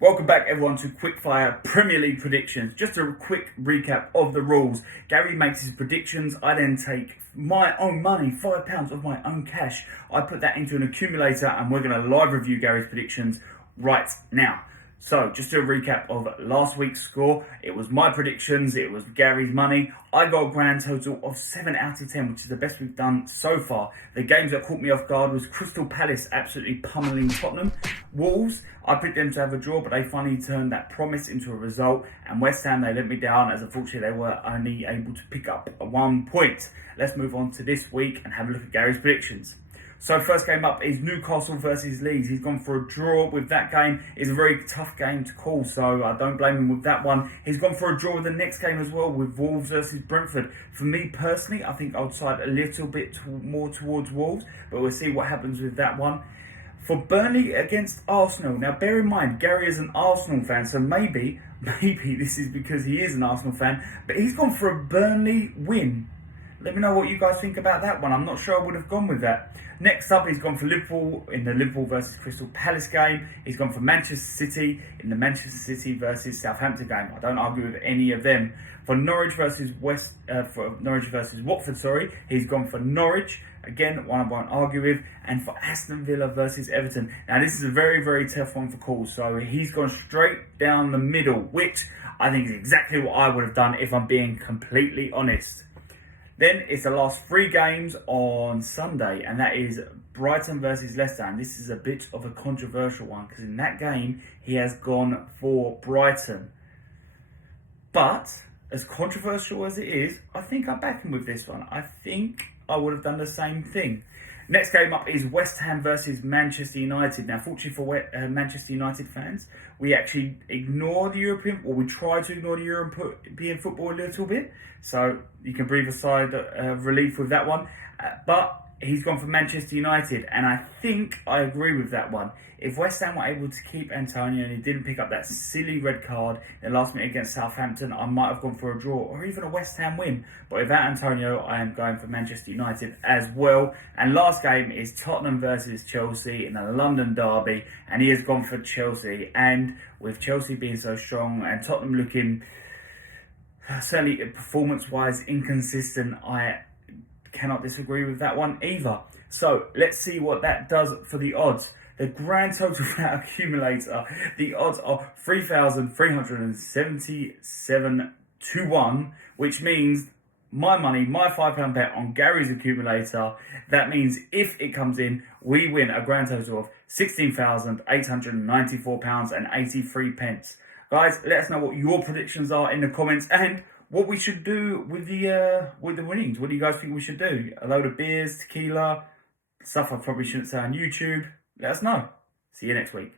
Welcome back everyone to Quickfire Premier League predictions. Just a quick recap of the rules. Gary makes his predictions. I then take my own money, £5 of my own cash. I put that into an accumulator and we're going to live review Gary's predictions right now. So, just a recap of last week's score. It was my predictions, it was Gary's money. I got a grand total of 7 out of 10, which is the best we've done so far. The games that caught me off guard was Crystal Palace absolutely pummeling Tottenham. Wolves, I picked them to have a draw, but they finally turned that promise into a result. And West Ham, they let me down as unfortunately they were only able to pick up 1 point. Let's move on to this week and have a look at Gary's predictions. So first game up is Newcastle versus Leeds. He's gone for a draw with that game. It's a very tough game to call, so I don't blame him with that one. He's gone for a draw with the next game as well, with Wolves versus Brentford. For me personally, I think I'll side a little bit more towards Wolves, but we'll see what happens with that one. For Burnley against Arsenal. Now bear in mind, Gary is an Arsenal fan, so maybe this is because he is an Arsenal fan, but he's gone for a Burnley win. Let me know what you guys think about that one. I'm not sure I would have gone with that. Next up, he's gone for Liverpool in the Liverpool versus Crystal Palace game. He's gone for Manchester City in the Manchester City versus Southampton game. I don't argue with any of them. For Norwich versus Watford, he's gone for Norwich. Again, one I won't argue with. And for Aston Villa versus Everton. Now, this is a very, very tough one for calls. So he's gone straight down the middle, which I think is exactly what I would have done if I'm being completely honest. Then it's the last 3 games on Sunday, and that is Brighton versus Leicester. And this is a bit of a controversial one because in that game, he has gone for Brighton. But as controversial as it is, I think I'm backing with this one. I think I would have done the same thing. Next game up is West Ham versus Manchester United. Now, fortunately for Manchester United fans, we actually ignore the European, or we try to ignore the European football a little bit. So you can breathe a sigh of relief with that one. But he's gone for Manchester United, and I think I agree with that one. If West Ham were able to keep Antonio and he didn't pick up that silly red card in the last minute against Southampton, I might have gone for a draw or even a West Ham win. But without Antonio, I am going for Manchester United as well. And last game is Tottenham versus Chelsea in a London derby, and he has gone for Chelsea. And with Chelsea being so strong and Tottenham looking certainly performance-wise inconsistent, I cannot disagree with that one either. So let's see what that does for the odds. The grand total for that accumulator, the odds are 3,377 to 1, which means my money, my £5 bet on Gary's accumulator, that means if it comes in, we win a grand total of £16,894.83. Guys, let us know what your predictions are in the comments and what we should do with the winnings. What do you guys think we should do? A load of beers, tequila, stuff I probably shouldn't say on YouTube. Let us know. See you next week.